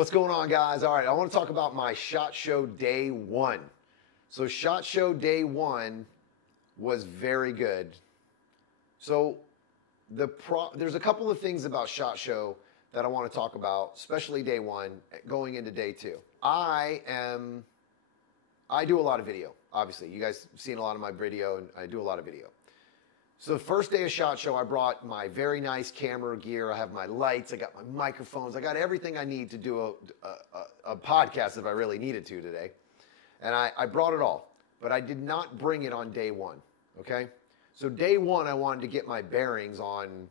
What's going on, guys? All right, I want to talk about my SHOT Show day one. So SHOT Show day one was very good. So there's a couple of things about SHOT Show that I want to talk about, especially day one, going into day two. I do a lot of video, obviously. You guys have seen a lot of my video, and I do a lot of video. So the first day of SHOT Show, I brought my very nice camera gear. I have my lights, I got my microphones, I got everything I need to do a podcast if I really needed to today. And I brought it all, but I did not bring it on day one, okay? So day one, I wanted to get my bearings on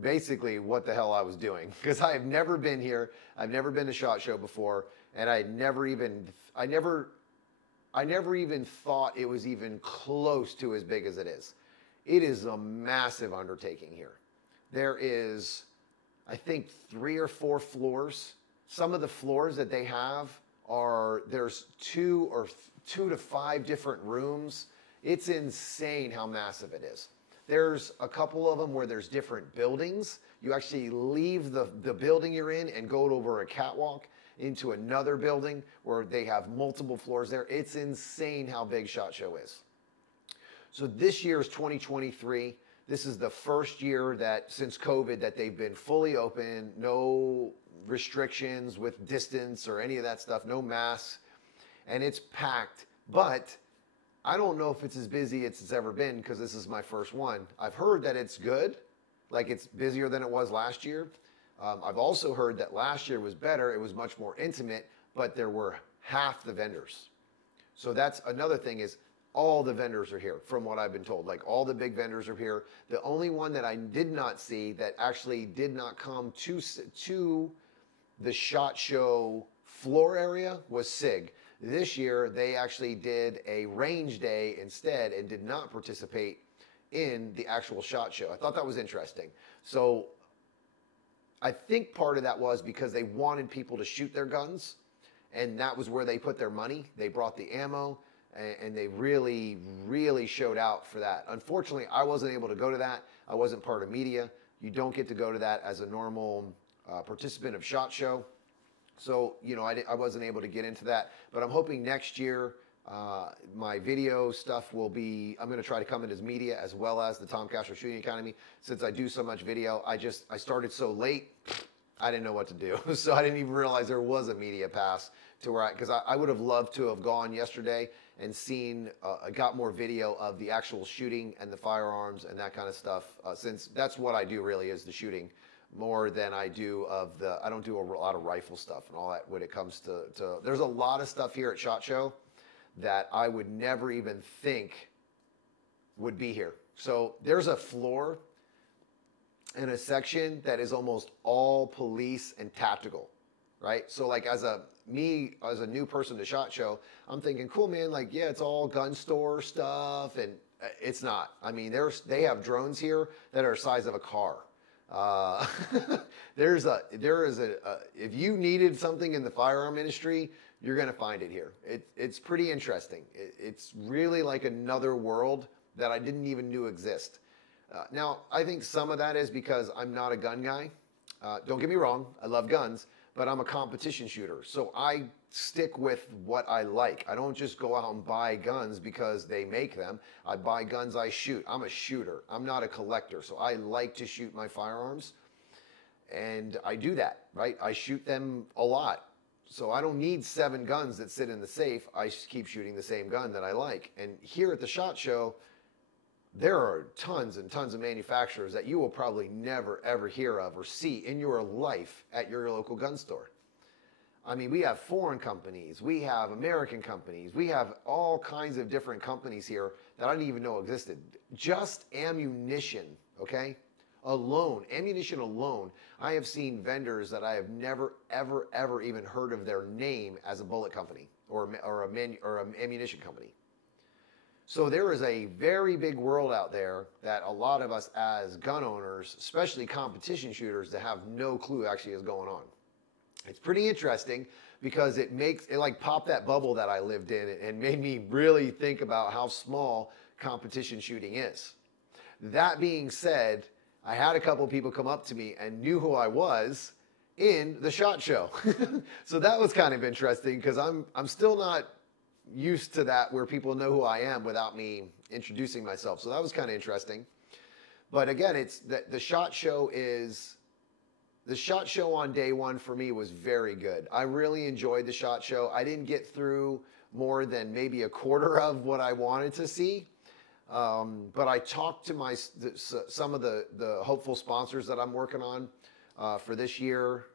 basically what the hell I was doing, because I have never been here. I've never been to SHOT Show before, and I never even thought it was even close to as big as it is. It is a massive undertaking here. There is, I think, 3 or 4 floors. Some of the floors that they have there's 2 to 5 different rooms. It's insane how massive it is. There's a couple of them where there's different buildings. You actually leave the building you're in and go over a catwalk into another building where they have multiple floors there. It's insane how big SHOT Show is. So this year is 2023. This is the first year that since COVID that they've been fully open, no restrictions with distance or any of that stuff, no masks, and it's packed. But I don't know if it's as busy as it's ever been because this is my first one. I've heard that it's good, like it's busier than it was last year. I've also heard that last year was better. It was much more intimate, but there were half the vendors. So that's another thing is all the vendors are here from what I've been told. Like all the big vendors are here. The only one that I did not see that actually did not come to the SHOT Show floor area was SIG. This year, they actually did a range day instead and did not participate in the actual SHOT Show. I thought that was interesting. So I think part of that was because they wanted people to shoot their guns, and that was where they put their money. They brought the ammo, and they really, really showed out for that. Unfortunately, I wasn't able to go to that. I wasn't part of media. You don't get to go to that as a normal participant of SHOT Show. So, you know, I wasn't able to get into that, but I'm hoping next year my video stuff will be, I'm going to try to come in as media as well as the Tom Castro Shooting Academy. Since I do so much video, I started so late, I didn't know what to do. So I didn't even realize there was a media pass to where because I would have loved to have gone yesterday and seen, got more video of the actual shooting and the firearms and that kind of stuff, since that's what I do really is the shooting. More than I do of I don't do a lot of rifle stuff and all that when it comes to there's a lot of stuff here at SHOT Show that I would never even think would be here. So there's a floor and a section that is almost all police and tactical, right? So like as a new person to SHOT Show, I'm thinking, cool, man, like, yeah, it's all gun store stuff, and it's not. I mean, they have drones here that are the size of a car. If you needed something in the firearm industry, you're going to find it here. It's pretty interesting. It's really like another world that I didn't even know exist. Now, I think some of that is because I'm not a gun guy. Don't get me wrong. I love guns, but I'm a competition shooter. So I stick with what I like. I don't just go out and buy guns because they make them. I buy guns I shoot. I'm a shooter. I'm not a collector. So I like to shoot my firearms, and I do that, right? I shoot them a lot. So I don't need 7 guns that sit in the safe. I just keep shooting the same gun that I like. And here at the SHOT Show, there are tons and tons of manufacturers that you will probably never, ever hear of or see in your life at your local gun store. I mean, we have foreign companies, we have American companies, we have all kinds of different companies here that I didn't even know existed. Just ammunition, okay? Ammunition alone, I have seen vendors that I have never, ever, ever even heard of their name as a bullet company or an ammunition company. So there is a very big world out there that a lot of us as gun owners, especially competition shooters, that have no clue actually is going on. It's pretty interesting because it like popped that bubble that I lived in and made me really think about how small competition shooting is. That being said, I had a couple of people come up to me and knew who I was in the SHOT Show. So that was kind of interesting because I'm still not used to that where people know who I am without me introducing myself. So that was kind of interesting. But again, it's that the SHOT Show on day one for me was very good. I really enjoyed the SHOT Show. I didn't get through more than maybe a quarter of what I wanted to see. But I talked to some of the hopeful sponsors that I'm working on for this year.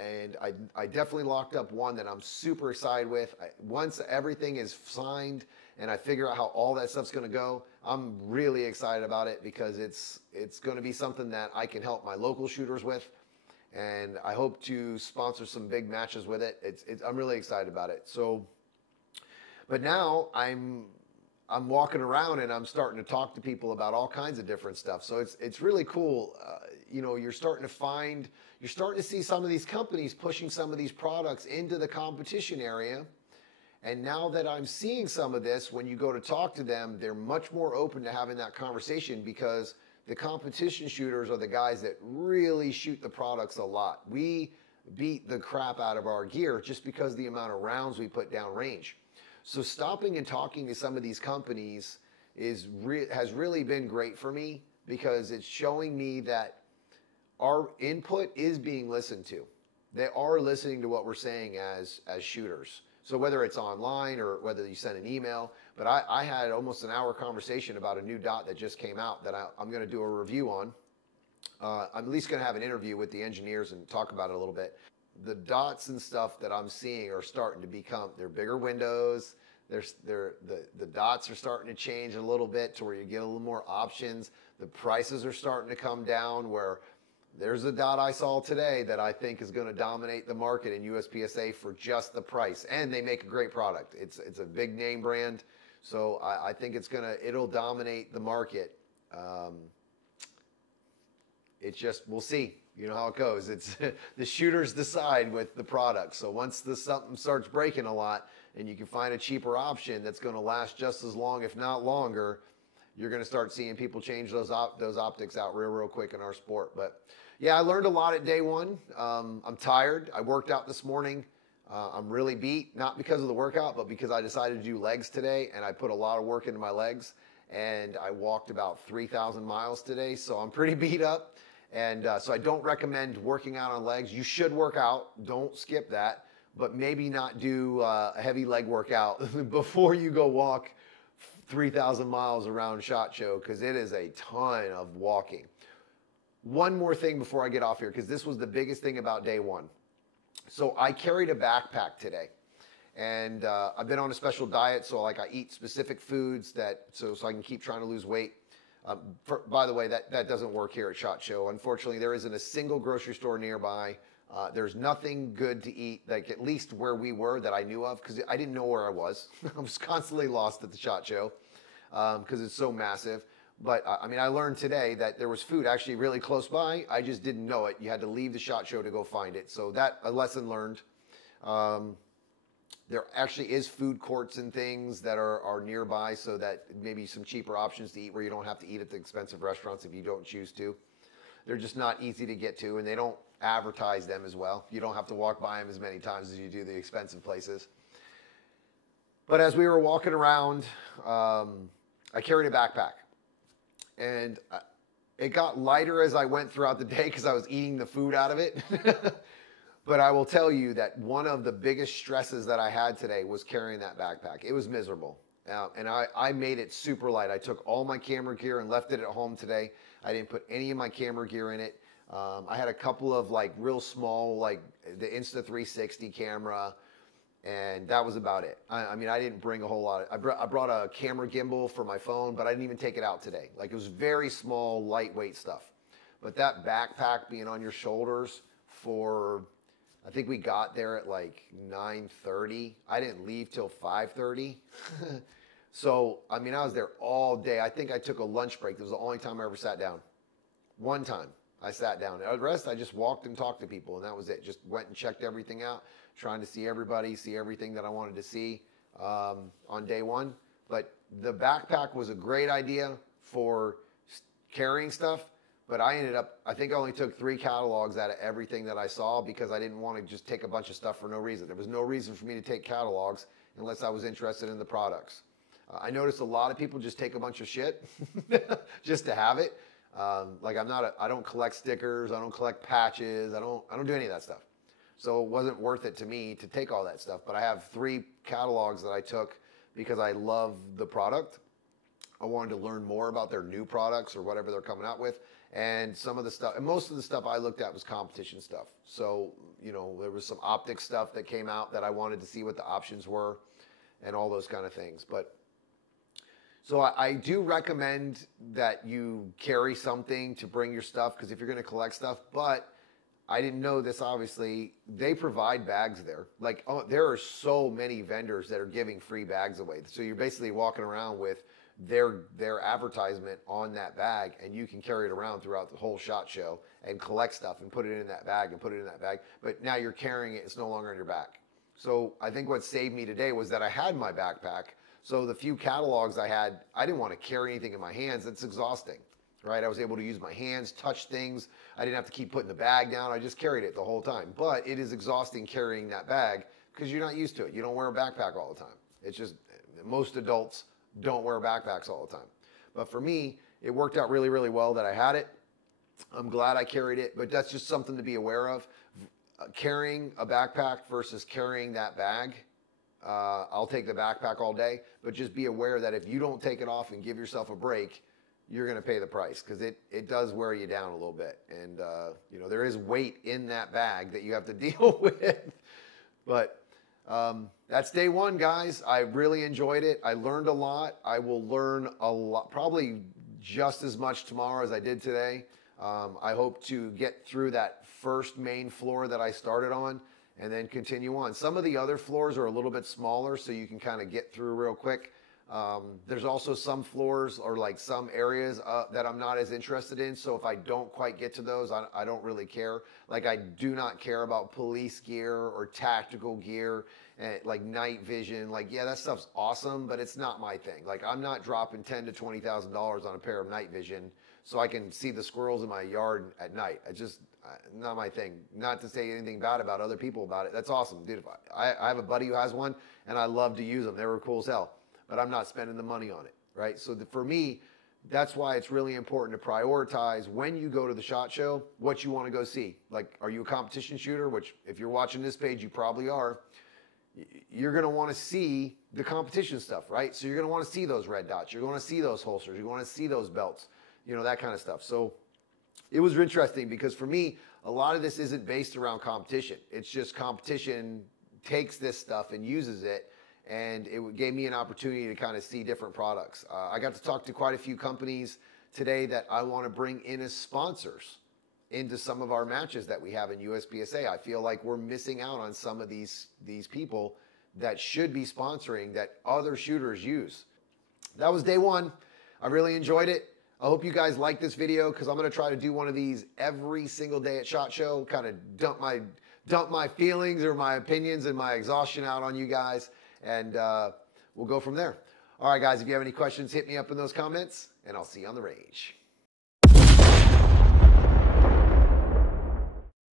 And I definitely locked up one that I'm super excited with. Once everything is signed and I figure out how all that stuff's going to go, I'm really excited about it because it's going to be something that I can help my local shooters with. And I hope to sponsor some big matches with it. I'm really excited about it. So, but now I'm walking around and I'm starting to talk to people about all kinds of different stuff. So it's really cool. You're starting to see some of these companies pushing some of these products into the competition area. And now that I'm seeing some of this, when you go to talk to them, they're much more open to having that conversation because the competition shooters are the guys that really shoot the products a lot. We beat the crap out of our gear just because of the amount of rounds we put down range. So stopping and talking to some of these companies has really been great for me because it's showing me that our input is being listened to. They are listening to what we're saying as shooters. So whether it's online or whether you send an email, but I had almost an hour conversation about a new dot that just came out that I'm going to do a review on. I'm at least going to have an interview with the engineers and talk about it a little bit. The dots and stuff that I'm seeing are starting to become, they're bigger windows. The dots are starting to change a little bit to where you get a little more options. The prices are starting to come down where there's a dot I saw today that I think is going to dominate the market in USPSA for just the price. And they make a great product. It's a big name brand. So I think it'll dominate the market. It's just, we'll see. You know how it goes. It's the shooters decide with the product. So once something starts breaking a lot and you can find a cheaper option that's going to last just as long, if not longer, you're going to start seeing people change those optics out real quick in our sport. But yeah, I learned a lot at day one. I'm tired. I worked out this morning. I'm really beat, not because of the workout, but because I decided to do legs today, and I put a lot of work into my legs, and I walked about 3,000 miles today, so I'm pretty beat up. And so I don't recommend working out on legs. You should work out. Don't skip that, but maybe not do a heavy leg workout before you go walk 3,000 miles around SHOT Show because it is a ton of walking. One more thing before I get off here, because this was the biggest thing about day one. So I carried a backpack today, and I've been on a special diet, so like I eat specific foods so I can keep trying to lose weight. By the way, that doesn't work here at SHOT Show. Unfortunately, there isn't a single grocery store nearby. There's nothing good to eat, like at least where we were that I knew of, because I didn't know where I was. I was constantly lost at the SHOT Show because it's so massive. But I mean, I learned today that there was food actually really close by. I just didn't know it. You had to leave the SHOT Show to go find it. So a lesson learned. There actually is food courts and things that are nearby, so that maybe some cheaper options to eat where you don't have to eat at the expensive restaurants if you don't choose to. They're just not easy to get to, and they don't advertise them as well. You don't have to walk by them as many times as you do the expensive places. But as we were walking around, I carried a backpack. And it got lighter as I went throughout the day because I was eating the food out of it. But I will tell you that one of the biggest stresses that I had today was carrying that backpack. It was miserable. And I made it super light. I took all my camera gear and left it at home today. I didn't put any of my camera gear in it. I had a couple of like real small, like the Insta360 camera, and that was about it. I mean, I didn't bring a whole lot. I brought a camera gimbal for my phone, but I didn't even take it out today. Like it was very small, lightweight stuff. But that backpack being on your shoulders I think we got there at like 9:30. I didn't leave till 5:30. So, I mean, I was there all day. I think I took a lunch break. That was the only time I ever sat down. One time I sat down. The rest, I just walked and talked to people, and that was it. Just went and checked everything out, trying to see everybody, see everything that I wanted to see on day one. But the backpack was a great idea for carrying stuff, but I think I only took 3 catalogs out of everything that I saw because I didn't want to just take a bunch of stuff for no reason. There was no reason for me to take catalogs unless I was interested in the products. I noticed a lot of people just take a bunch of shit just to have it. Like I don't collect stickers, I don't collect patches, I don't do any of that stuff. So it wasn't worth it to me to take all that stuff. But I have 3 catalogs that I took because I love the product. I wanted to learn more about their new products or whatever they're coming out with. And some of the stuff, and most of the stuff I looked at was competition stuff. So, you know, there was some optic stuff that came out that I wanted to see what the options were and all those kind of things. But so I do recommend that you carry something to bring your stuff, because if you're going to collect stuff, but I didn't know this, obviously, they provide bags there. Like, oh, there are so many vendors that are giving free bags away. So you're basically walking around with their advertisement on that bag, and you can carry it around throughout the whole SHOT Show and collect stuff and put it in that bag and put it in that bag. But now you're carrying it, it's no longer in your back. So I think what saved me today was that I had my backpack. So the few catalogs I had, I didn't want to carry anything in my hands. It's exhausting, right? I was able to use my hands, touch things. I didn't have to keep putting the bag down. I just carried it the whole time. But it is exhausting carrying that bag because you're not used to it. You don't wear a backpack all the time. It's just, most adults don't wear backpacks all the time. But for me, it worked out really, really well that I had it. I'm glad I carried it, but that's just something to be aware of. Carrying a backpack versus carrying that bag. I'll take the backpack all day, but just be aware that if you don't take it off and give yourself a break, you're going to pay the price, because it does wear you down a little bit. And, you know, there is weight in that bag that you have to deal with. But that's day 1, guys. I really enjoyed it. I learned a lot. I will learn a lot, probably just as much tomorrow as I did today. I hope to get through that first main floor that I started on and then continue on. Some of the other floors are a little bit smaller, so you can kind of get through real quick. There's also some floors or like some areas that I'm not as interested in. So if I don't quite get to those, I don't really care. Like, I do not care about police gear or tactical gear and like night vision. Like, yeah, that stuff's awesome, but it's not my thing. Like, I'm not dropping $10,000 to $20,000 on a pair of night vision so I can see the squirrels in my yard at night. I just, not my thing. Not to say anything bad about other people about it. That's awesome, dude. I have a buddy who has one, and I love to use them. They were cool as hell. But I'm not spending the money on it, right? So for me, that's why it's really important to prioritize when you go to the SHOT Show, what you want to go see. Like, are you a competition shooter? Which, if you're watching this page, you probably are. You're going to want to see the competition stuff, right? So you're going to want to see those red dots. You're going to see those holsters. You want to see those belts, you know, that kind of stuff. So it was interesting because for me, a lot of this isn't based around competition. It's just competition takes this stuff and uses it. And it gave me an opportunity to kind of see different products. I got to talk to quite a few companies today that I want to bring in as sponsors into some of our matches that we have in USPSA. I feel like we're missing out on some of these people that should be sponsoring that other shooters use. That was day 1. I really enjoyed it. I hope you guys like this video, because I'm going to try to do one of these every single day at SHOT Show, kind of dump my feelings or my opinions and my exhaustion out on you guys. And we'll go from there. All right, guys, if you have any questions, hit me up in those comments, and I'll see you on the rage.